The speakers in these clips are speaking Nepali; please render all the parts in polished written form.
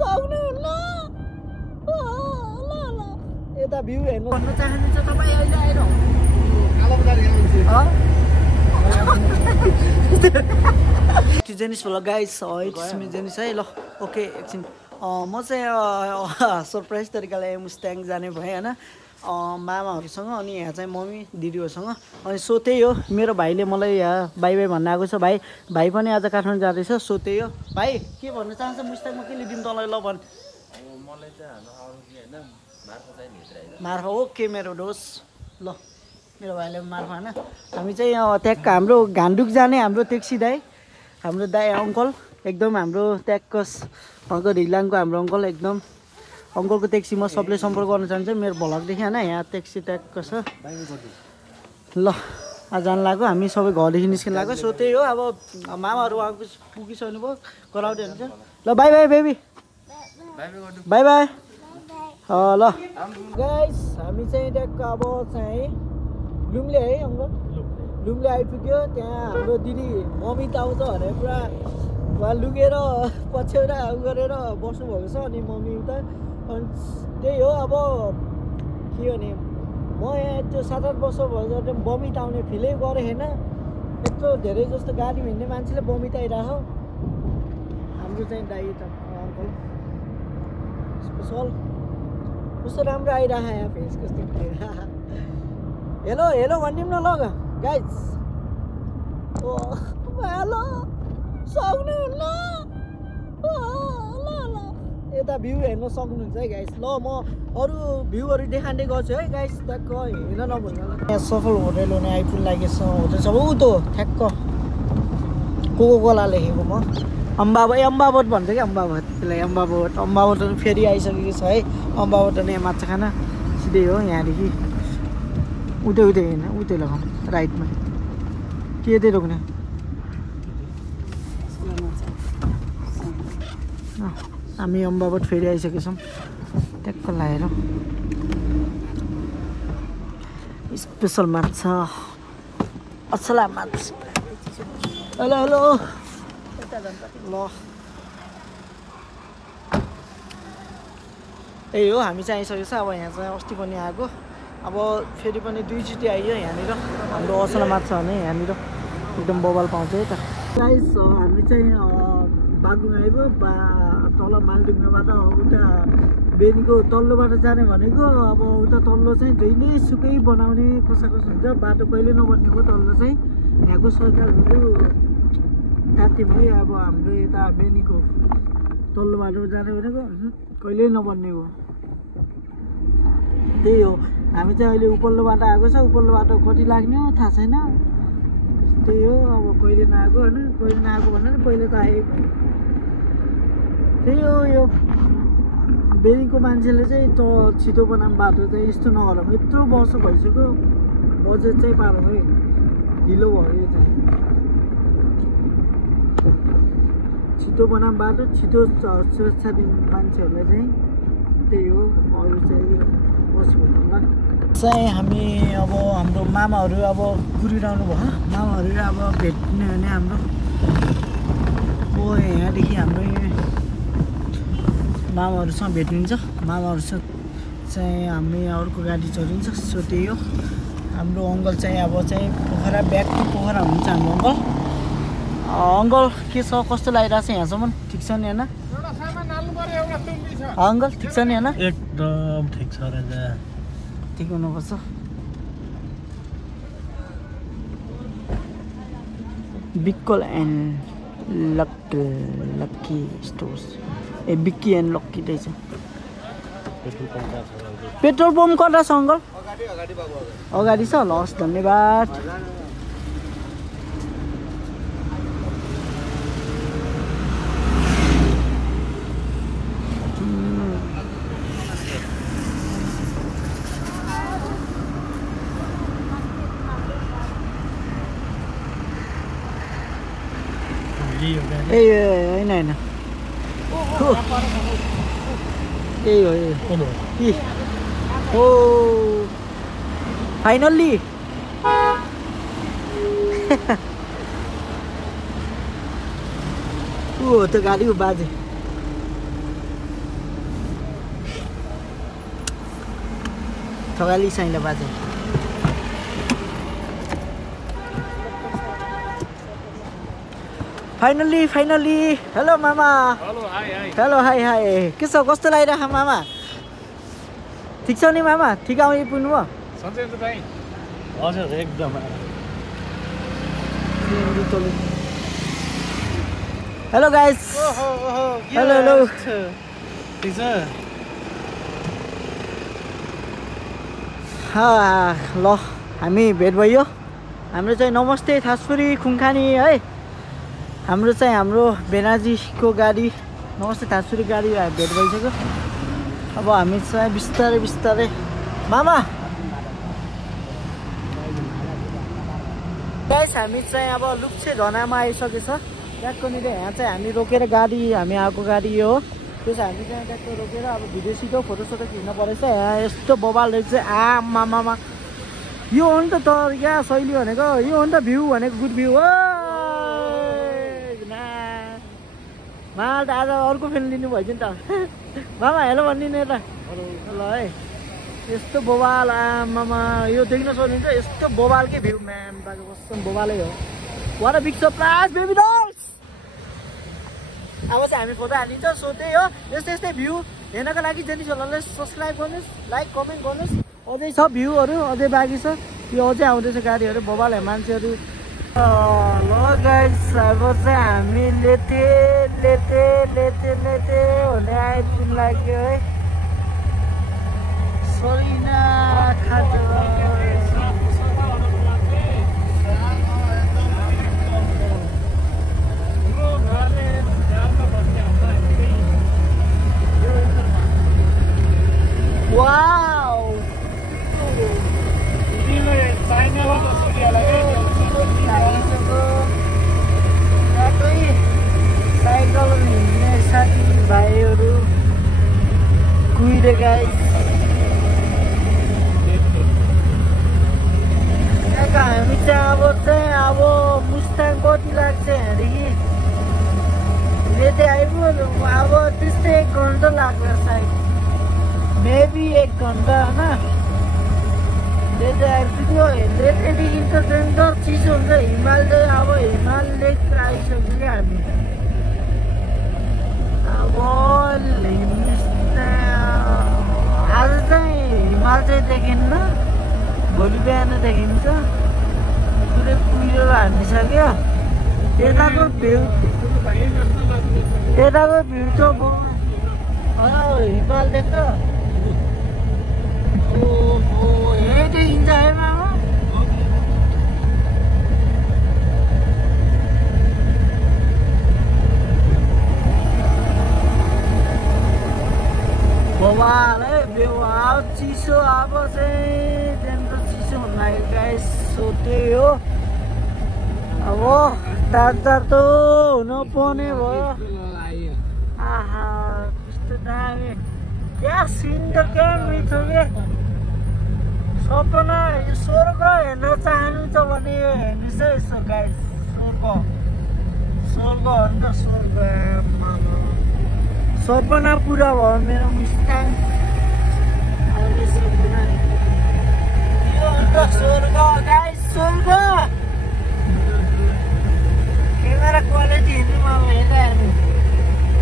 सक्नुहुन्न ल ल यता भ्यू हेर्नु भन्न चाहनुहुन्छ तपाईँ अहिले आएर Jenish vlog guys it's me Jenish है ल ओके एकछिन म चाहिँ सरप्राइज तरिकाले मुस्ट्याङ जाने भएँ होइन मामाहरूसँग अनि यहाँ चाहिँ मम्मी दिदीहरूसँग अनि सो त्यही हो मेरो भाइले मलाई यहाँ बाई बाई भन्न आएको छ भाइ पनि आज काठमाडौँ जाँदैछ सो त्यही हो भाइ के भन्न चाहन्छ मुस्ट्याङमा के लिदिउँ तँलाई ल भन् मलाई चाहिँ अरू के हैन मार्फा चाहिँ भित्र मार्फा ओके मेरो दोस्त ल मेरो भाइले मार्फा होइन हामी चाहिँ ट्याक्क हाम्रो घान्डुक जाने हाम्रो ट्याक्सी दाइ हाम्रो दाइ अङ्कल एकदम हाम्रो ट्याक्कस रिलाङको हाम्रो अङ्कल एकदम अङ्कलको ट्याक्सीमा सबले सम्पर्क गर्न चाहन्छ मेरो भ्लगदेखि होइन यहाँ ट्याक्सी ट्याक्क छ ल आज जानु लाग्यो हामी सबै घरदेखि निस्किनु लाग्यो सो त्यही हो अब मामाहरू उहाँको पुगिसक्नु भयो कराउँदै हुन्छ ल by by baby by by ल गाइस हामी चाहिँ ट्याक्क अब चाहिँ लुम्ले है अङ्कल लुम्ले आइपुग्यो त्यहाँ हाम्रो दिदी मम्मी त आउँछ भनेर पुरा उहाँ लुकेर पछ्यौरा गरेर बस्नुभएको छ अनि मम्मी उता अनि त्यही हो अब के भने म यहाँ त्यो 7-8 वर्ष भयो बमित आउने फिलै गरेँ होइन यत्रो धेरै जस्तो गाडी हिँड्ने मान्छेले बमित आइरह हाम्रो चाहिँ दाइ त अङ्कल स्पेसल कस्तो राम्रो आइरह यहाँ फेस कस्तो हेलो हेलो भनिदिउँ न ल गाइज ओ हेलो सक्नुहुन्न यता भ्यू हेर्न सक्नुहुन्छ है गाइस ल म अरू भ्यूहरू देखाउँदै गर्छु है गाइस ट्याक्क हेर्न नभन्नु यहाँ सफल होटेल हुने आइपुग्नु लागेछ होटेल सब ऊ त ठ्याक्क कोकोकोला लेखेको म अम्बावट भन्छ कि अम्बावट त्यसलाई अम्बावट फेरि आइसकेको छ है अम्बावट नै माछा खाना सिधै हो यहाँदेखि उतै होइन उतै लगाउँ राइटमा के त्यही रोक्ने हामी अम्बावट फेरि आइसकेछौँ ट्याक्क लगाएर स्पेसल माछा असला माछा हेलो हेलो ल त्यही हो हामी चाहिँ आइसकेको छ अब यहाँ चाहिँ अस्ति पनि आएको अब फेरि पनि 2 चोटि आइयो यहाँनिर हाम्रो असला माछा भने यहाँनिर एकदम बबाल पाउँछ है त गाइस हामी चाहिँ बागलुङ आइयो तल मालडुङ्गाबाट उता बेनीको तल्लोबाट जाने भनेको अब उता तल्लो चाहिँ जहिले सुकै बनाउने कसो हुन्छ बाटो कहिले नबनिएको तल्लो चाहिँ यहाँको सरकारहरू तात्तिमै अब हाम्रो यता बेनीको तल्लो बाटो जाने भनेको कहिले नबनिएको त्यही हो हामी चाहिँ अहिले उपल्लो बाटो आएको छ उपल्लो बाटो कति लाग्ने हो थाहा छैन त्यही हो अब कहिले नआएको होइन कहिले नआएको भन्दा पहिले त आएको त्यही हो यो बेनीको मान्छेले चाहिँ त छिटो बनाम बाटो चाहिँ यस्तो नगरौँ यत्रो वर्ष भइसक्यो बजेट चाहिँ पारो है ढिलो भयो यो चाहिँ छिटो बनाम बाटो छिटो सुरक्षा दिने मान्छेहरूलाई चाहिँ त्यही हो अरू चाहिँ बस्नु चाहिँ हामी अब हाम्रो मामाहरू अब कुरिरहनु भयो मामाहरू अब भेट्ने भने हाम्रो ओ यहाँदेखि हाम्रो मामाहरूसँग भेटिन्छ मामाहरूसँग चाहिँ हामी अर्को गाडी चढिन्छ सो त्यही हो हाम्रो अङ्कल चाहिँ अब चाहिँ पोखरा ब्याक टु पोखरा हुनुहुन्छ हाम्रो अङ्कल के छ कस्तो लागिरहेको छ यहाँसम्म ठिक छ नि होइन अङ्कल ठिक छ नि होइन एकदम ठिक छ राजा ठिक हुनुपर्छ बिक्कल एन्ड लक्की स्टोर्स ए बिक्की एन्ड लक्की रहेछ पेट्रोल पम्प कता छ अङ्कल अगाडि छ ल हस् धन्यवाद ए होइन होइन यही हो यही हो फाइनल्ली ऊ हो त्यो गाडी ऊ बाजे थगाली साइला बाजे फाइनली हेलो मामा हेलो हाई के छ कस्तो लागिरहेको मामा ठिक छ नि मामा ठिक आइपुग्नु भयो हजुर एकदम हेलो गाइस हेलो ठिक छ ल हामी भेट भयो हाम्रो चाहिँ नमस्ते थासपुरी खुङखानी है हाम्रो बेनाजीको गाडी नमस्ते थासपुरी गाडी भेट भइसक्यो अब हामी चाहिँ बिस्तारै मामा गाइस हामी चाहिँ अब लुप्चे झनामा आइसकेछ ट्याक्कनिर यहाँ चाहिँ हामी रोकेर गाडी हामी आएको गाडी हो त्यो चाहिँ हामी चाहिँ ट्याक्क रोकेर अब भिडियो सिटो फोटोसोटो खिच्न परेछ यहाँ यस्तो बबाल रहेछ आमामा यो हो नि त यहाँ शैली भनेको यो हो नि त भ्यू भनेको गुड भ्यू हो माल त आज अर्को फेन लिनु भएछ नि त मामा हेलो भनिदिनु यता ल है यस्तो बोबाल आमामा यो देख्न सक्नुहुन्छ यस्तो बोबालकै भ्यू म्याम बाको कस्तो बोबालै हो what a big surprise baby dolls अब चाहिँ हामी फोटो हालिन्छ सो त्यही हो यस्तै भ्यू हेर्नको लागि जेनिसहरूलाई सब्सक्राइब गर्नुहोस् लाइक कमेन्ट गर्नुहोस् अझै छ भ्यूहरू अझै बाँकी छ यो अझै आउँदैछ गाडीहरू बोबाल मान्छेहरू ल गाइस अब चाहिँ हामी लेते हुने आइपुग्नु लाग्यो है सरिना खाजा वाउ साइकल हिँड्ने साथी भाइहरू कुहिरे गाइस हामी चाहिँ अब मुस्ताङ कति लाग्छ यहाँदेखि लेते आइपुग्यो अब त्यस्तै 1 घन्टा लाग्छ सायद मेबी 1 घन्टा होइन लेते आइपुग्यो लेतेदेखि त डेन्जर चिसो हुन्छ हिमाल चाहिँ अब हिमाल लेक आइसक्यो क्या हामी अब आज चाहिँ हिमाल चाहिँ देखिन्न भोलि बिहान देखिन्छ पुरै कुहिरो हानिसक्यो यताको भ्यू त हिमाल देख्छ यही देखिन्छ है मामा बवाल है बेवाल चिसो अब चाहिँ डेन्जर चिसो हुन लाग्यो गाइस सो त्यही हो अब तातो हुन पर्ने भयो आहा कस्तो दामी क्या सिन त क्या मिठो के सपना स्वर्ग हेर्न चाहनुहुन्छ भने हेर्नुहोस् है यसो गाइस स्वर्ग हो नि त स्वर्ग सपना पुरा भयो मेरो मुस्ताङ आउने सपना यो अन्त स्वर्ग गाइस स्वर्ग क्यामेरा क्वालिटी हेर्नु मलाई हेर्दा हेर्नु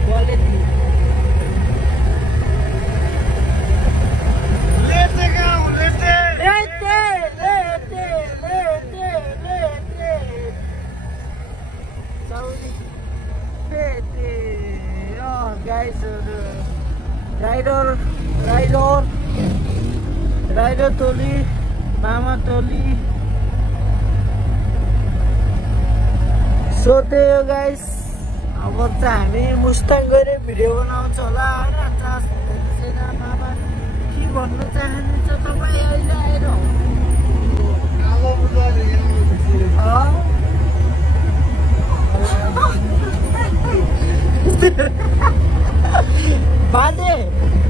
क्वालिटी राइडर टोली मामा टोली सो त्यही हो गाइस अब चाहिँ हामी मुस्ताङ गएर भिडियो बनाउँछ होला होइन मामा के भन्न चाहनुहुन्छ तपाईँ अहिले आएर बाजे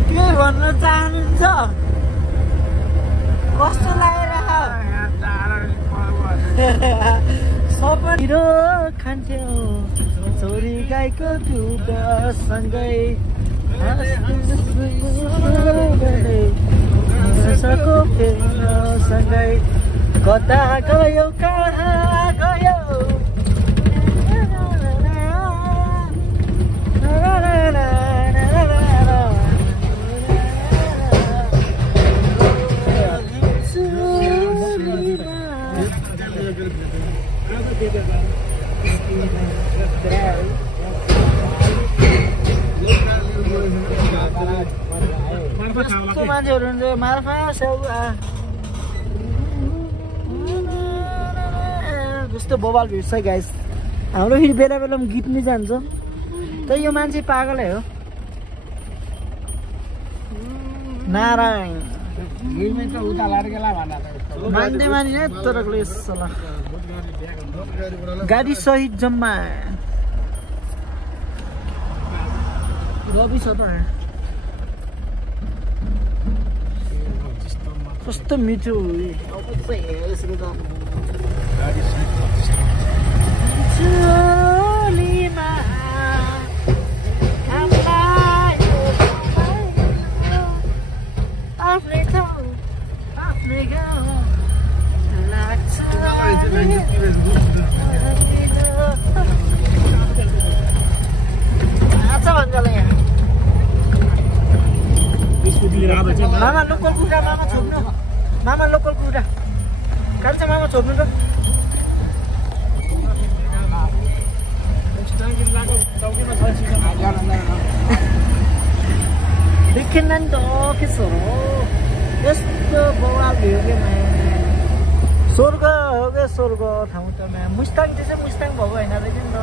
के भन्न चाहनुहुन्छ कस्तो लागिरहेको सबै खान्थ्यो छोरी गाईको दुधसँगै सँगै कता गयो कहाँ गयो कस्तो मान्छेहरू हुन्छ मार्फा सेउवा कस्तो बवाल भिड्छ गाइस हाम्रो फेरि बेला बेलामा गीत नि जान्छ तर यो मान्छे पागलै हो नारायण मान्दै मानिने तर गाडी सहित जम्मा रवि छ त कस्तो मिठो चोलीमा आफ्नै ठाउँ आफ्नै गाउँ लाग्छ मामा लोकल कुखुरा मामा छोप्नु मामा लोकल कुखुरा खान्छ मामा छोप्नु त देखिन्न नि त के छ यस्तो बवाल भयो के स्वर्ग हो क्या स्वर्ग ठाउँ त मुस्ताङ त्यो चाहिँ मुस्ताङ भएको होइन रहेछ नि त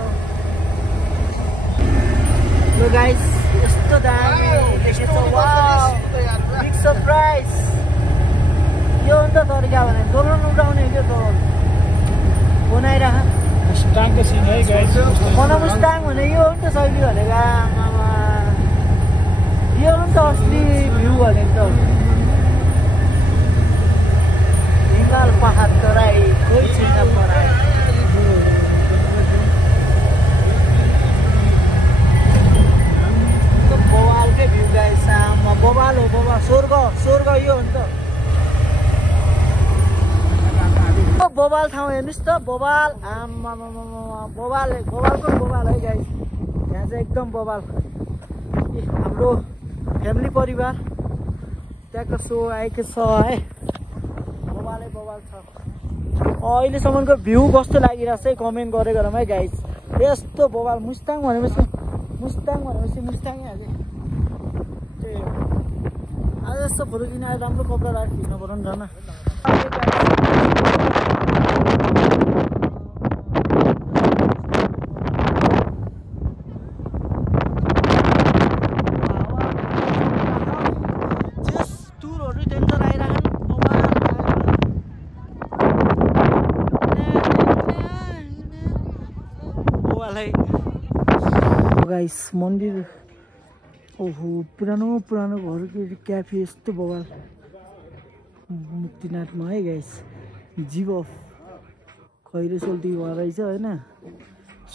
ल गाइस यस्तो दामी देखेछ वाउ बिग सरप्राइज यो हो नि त तरिका भने दोलन उडाउने क्या दोलन बनाइराख मुस्ताङको सिन है गाइस मुस्ताङ भने यो हो नि त शैली भनेको आमामा यो हो नि त असली भ्यू भनेको त हिमाल पहाड तराई कोही छैन पराई बवालकै भ्यू गाइस आमा बवाल हो बवाल स्वर्ग स्वर्ग यो हो नि त बवाल ठाउँ हेर्नुहोस् त बवाल आमा बवाल बवालको बवाल है गाइस यहाँ चाहिँ एकदम बवाल हाम्रो फ्यामिली परिवार त्यहाँको सो आएको छ है बवालै बवाल छ अहिलेसम्मको भ्यू कस्तो लागिरहेको छ है कमेन्ट गरेको है गाइस यस्तो बवाल मुस्ताङ भनेपछि मुस्ताङै हाल्छ आज यस्तो फोटो दिन आएर राम्रो कपडा राखेर खिच्नु पर्यो नि त न गाइस मन्दिर ओहो पुरानो पुरानो घर क्याफे यस्तो बवाल मुक्तिनाथमा है गाइस जीव खैरे सोल्टी घर रहेछ होइन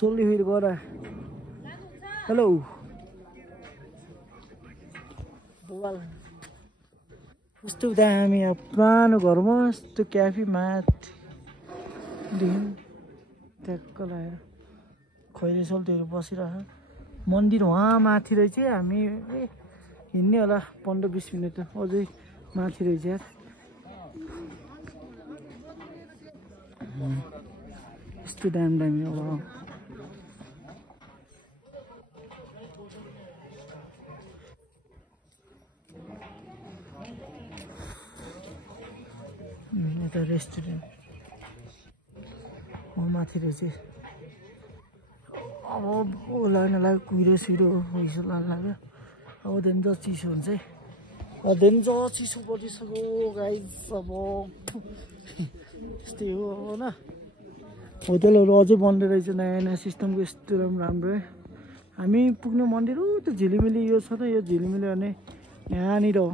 सोल्टी फेरि गर हेलो बवाल यस्तो दामी अब पुरानो घरमा यस्तो क्याफे माथिदेखि ट्याक्क लगाएर खैरे सोल्टीहरू बसिरह मन्दिर वहाँ माथि रहेछ हामी हिँड्ने होला 15-20 मिनट अझै माथि रहेछ यार यस्तो दामी दामी अब यता रेस्टुरेन्ट माथि रहेछ अब लाग्न लाग्यो कुहिरो सुहिरो पैसा लाग्न लाग्यो अब डेन्जर चिसो हुन्छ है डेन्जर चिसो परिसक्यो गाइस अब यस्तै हो होइन होटेलहरू अझै बन्दै रहेछ नयाँ नयाँ सिस्टमको यस्तो राम्रो है हामी पुग्ने मन्दिर हो त्यो झिलिमिली यो छ त यो झिलिमिली भने यहाँनिर हो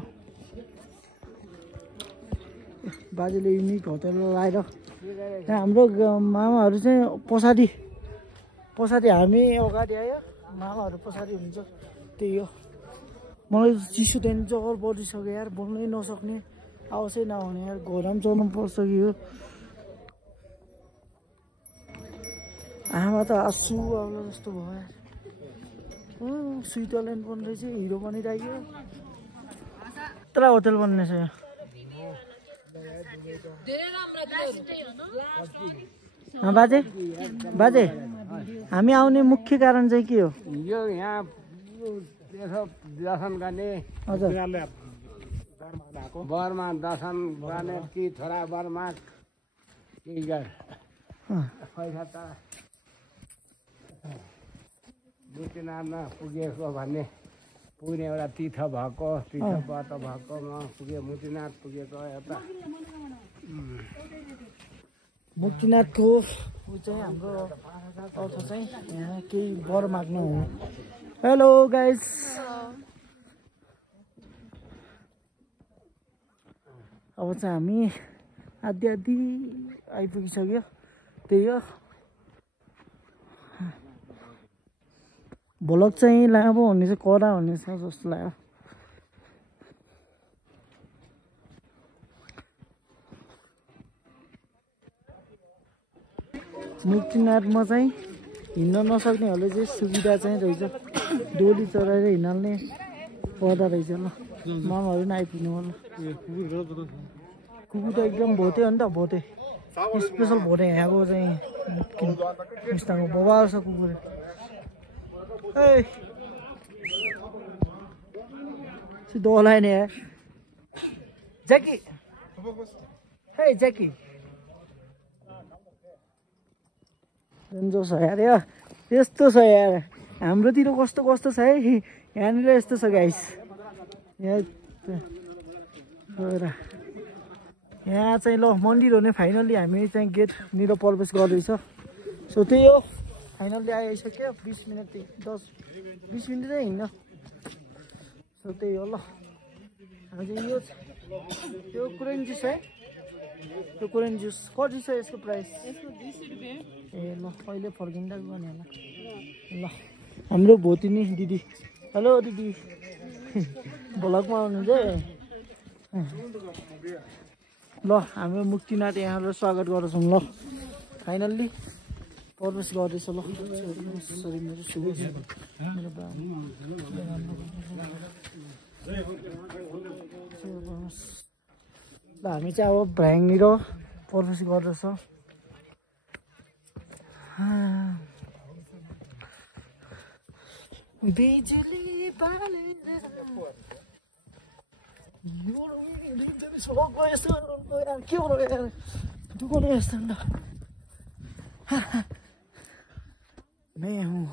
बाजेले युनिक होटेल लगाएर यहाँ हाम्रो मामाहरू चाहिँ पछाडि हामी अगाडि आयो मामाहरू पछाडि हुन्छ त्यही हो मलाई चिसो त्यहाँदेखि जगर परिसक्यो यार बोल्नै नसक्ने आवाजै नआउने यार घरमा चढ्नु पर्छ कि हो आमा त आँसु आउला जस्तो भयो यार स्विजरल्यान्ड पनि रहेछ हिरो बनिरहेको तर होटल बन्ने छ यहाँ बाजे बाजे हामी आउने मुख्य कारण चाहिँ के हो यो यहाँ यसो दर्शन गर्ने हजुर बरमा दर्शन गर्ने कि छोरा बरमा के पैसा त मुक्तिनाथमा पुगेको भन्ने पुग्ने एउटा तीर्थ भएको तीर्थ व्रत भएकोमा पुग्यो मुक्तिनाथ पुगेको यता मुक्तिनाथको ऊ चाहिँ हाम्रो अर्थ चाहिँ यहाँ केही वर माग्नु हो हेलो गाइस अब चाहिँ हामी आधी आधी आइपुगिसक्यो त्यही हो भ्लग चाहिँ लामो हुने चाहिँ कडा हुनेछ जस्तो लाग्यो मुक्तिनाथमा चाहिँ हिँड्न नसक्नेहरूले चाहिँ सुविधा चाहिँ रहेछ डोली चढाएर हिँड्ने पर्दा रहेछ ल मामाहरू पनि आइपुग्नु होला कुकुर त एकदम भोटे हो नि त भोटे स्पेसल भोटे यहाँको चाहिँ मुस्ताङको बबाल छ कुकुर दोलाई नै ज्याकी हे ज्याकी जो छ यार यस्तो छ यार हाम्रोतिर कस्तो कस्तो छ है यहाँनिर यस्तो छ गाइस यहाँ चाहिँ ल मन्दिर हो नि फाइनल्ली हामी चाहिँ गेटनिर प्रवेश गर्दैछ सो त्यही हो फाइनल्ली आइसक्यो 20 मिनट 10-20 मिनट चाहिँ हिँड्न सो त्यही हो ल हामी चाहिँ यो कुरेन जुस है यो कुरेन जुस कति छ यसको प्राइस ए ल अहिले फर्किँदा गर्ने होला ल हाम्रो भोटिनी दिदी हेलो दिदी भ्लगमा आउनुहुन्छ ल हाम्रो मुक्तिनाथ यहाँबाट स्वागत गर्छौँ ल फाइनल्ली प्रवेश गर्दैछ ल सरी मेरो ल हामी चाहिँ अब भ्याङनिर प्रवेश गर्दैछ बिजुली के हो दुखाउने यस्तो मैं हूँ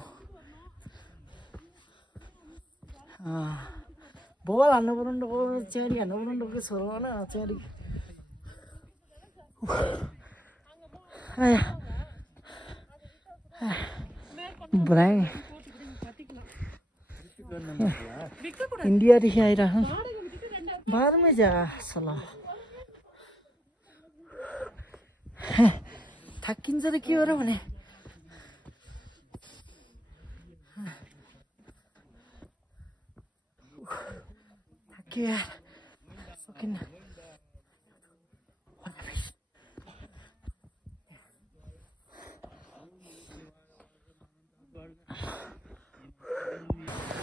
बोबाल हाल्नु पर्नु च्यारी हाल्नु पर्नु के छोरो होइन च्यारी भ्राङ इन्डियादेखि आइरह बाह्रमै जा सला थाकिन्छ त के हो र भने थाकियो यार सकिन्न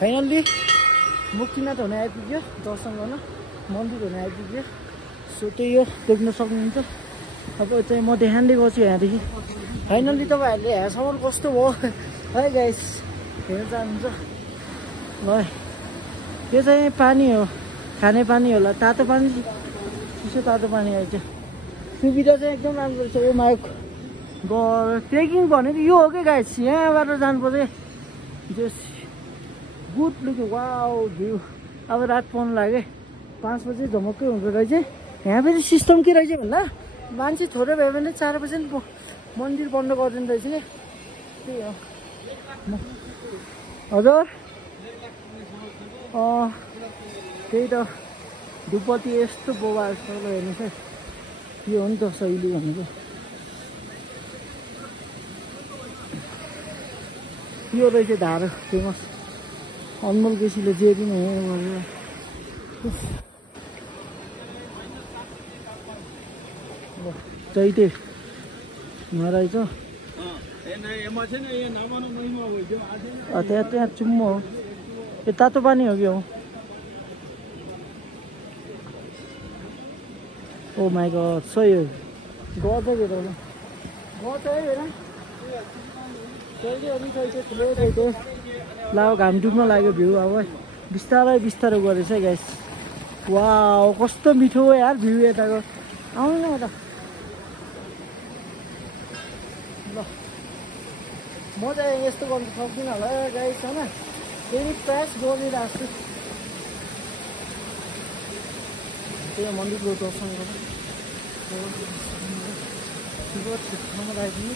फाइनल्ली मुक्तिनाथ हुन आइपुग्यो दर्शन गर्न मन्दिर हुन आइपुग्यो सो त्यही हो देख्न सक्नुहुन्छ अब चाहिँ म देखाउँदै गर्छु यहाँदेखि फाइनल्ली तपाईँहरूले यहाँसम्म कस्तो भयो है गाइस हेर्न चाहनुहुन्छ ल यो चाहिँ पानी हो खाने पानी होला तातो पानी चिसो तातो पानी आइन्छ सुविधा चाहिँ एकदम राम्रो छ यो माइक ट्रेकिङ भनेको यो हो क्या गाइस यहाँबाट जानुपर्छ जस गुड लुकिङ वाउ भ्यू अब रात पर्नु लाग्यो 5 बजे झमक्कै हुन्छ रहेछ यहाँ फेरि सिस्टम के रहेछ भन्दा मान्छे थोरै भयो भने 4 बजे मन्दिर बन्द गरिदिनु रहेछ क्या त्यही हो हजुर त्यही त धुपती यस्तो बोबा जस्तो हेर्नुहोस् है यो हो नि त शैली भनेको यो रहेछ धारो फेमस अनमोल केसीले जेरी नै गरेर चैते रहेछ त्यहाँ चुम्मो हो यो तातो पानी हो कि हो ओ माई गॉड सही हो गछ है हेर गछ है हेर चैते ला घाम डुब्न लाग्यो भ्यू अब बिस्तारै बिस्तारै गरेछ है गाइस वाउ कस्तो मिठो हो यार भ्यू यताको आउनु न त ल म चाहिँ यस्तो गर्नु सक्दिनँ होला गाइस होइन फेरि प्रयास गरिरहेको छु त्यो मन्दिरको दर्शन गरेर ठिक ठाउँमा राखिदिनु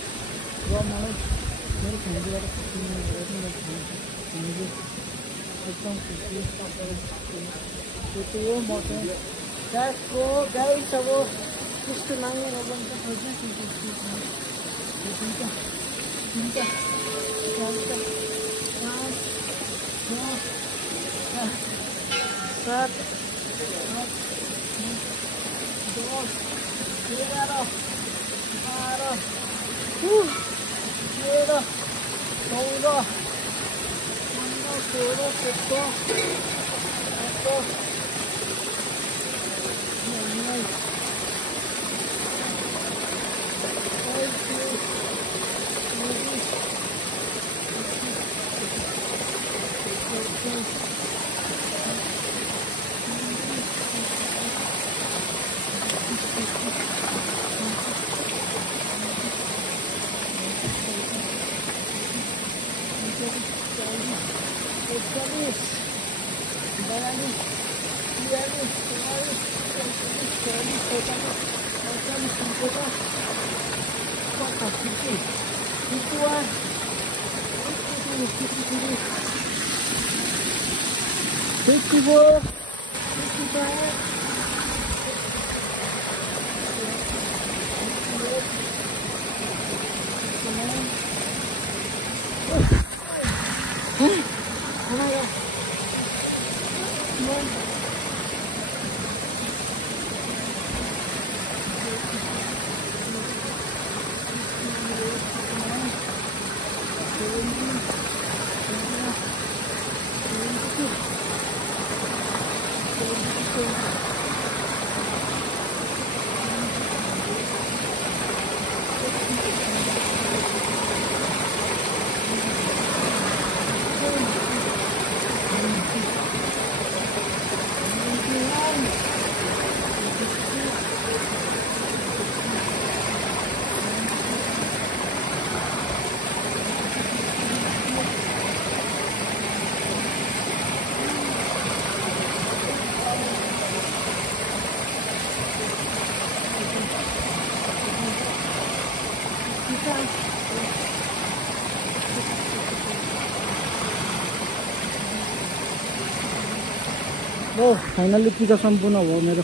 र मलाई मेरो फ्यामिलीबाट एकदम खुसी त्यही हो म चाहिँ गाइसको गाइस अब त्यस्तो नाङ्गे नबन्छ हो फाइनल्ली पूजा सम्पूर्ण भयो मेरो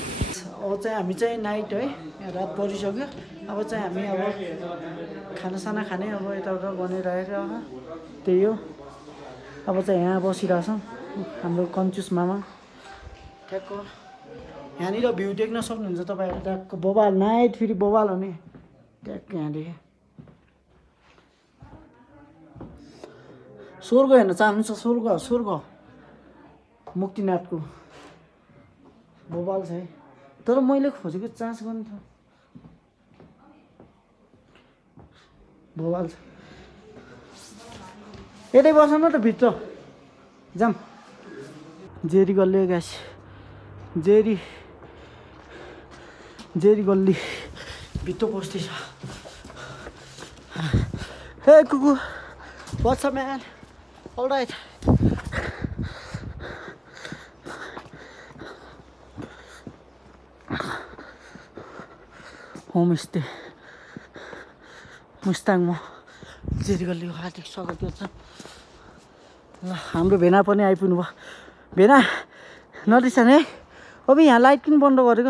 अब चाहिँ हामी चाहिँ नाइट है रात परिसक्यो अब चाहिँ हामी अब खानासाना खाने अब यताउता बनिरहेको त्यही हो अब चाहिँ यहाँ बसिरहेछौँ हाम्रो कन्चुस मामा ठ्याक्क यहाँनिर भ्यू देख्न सक्नुहुन्छ तपाईँहरू ट्याक्क बबाल नाइट फेरि बबाल हो नि ट्याक्क यहाँदेखि स्वर्ग हेर्न चाहनुहुन्छ स्वर्ग मुक्तिनाथको बबाल छ है तर मैले खोजेको चान्स गर्नु छ बबाल छ यतै बस्नु न त भित्र जाम जेरी गल्ली गाइस जेरी गल्ली भित्र बस्दैछ हे कुकु what's up man alright homestay मुस्ताङमा जेरी गल्लीको हार्दिक स्वागत गर्छ ल हाम्रो भेना पनि आइपुग्नु भयो भेना नरिसाने है अब यहाँ लाइट किन बन्द गरेको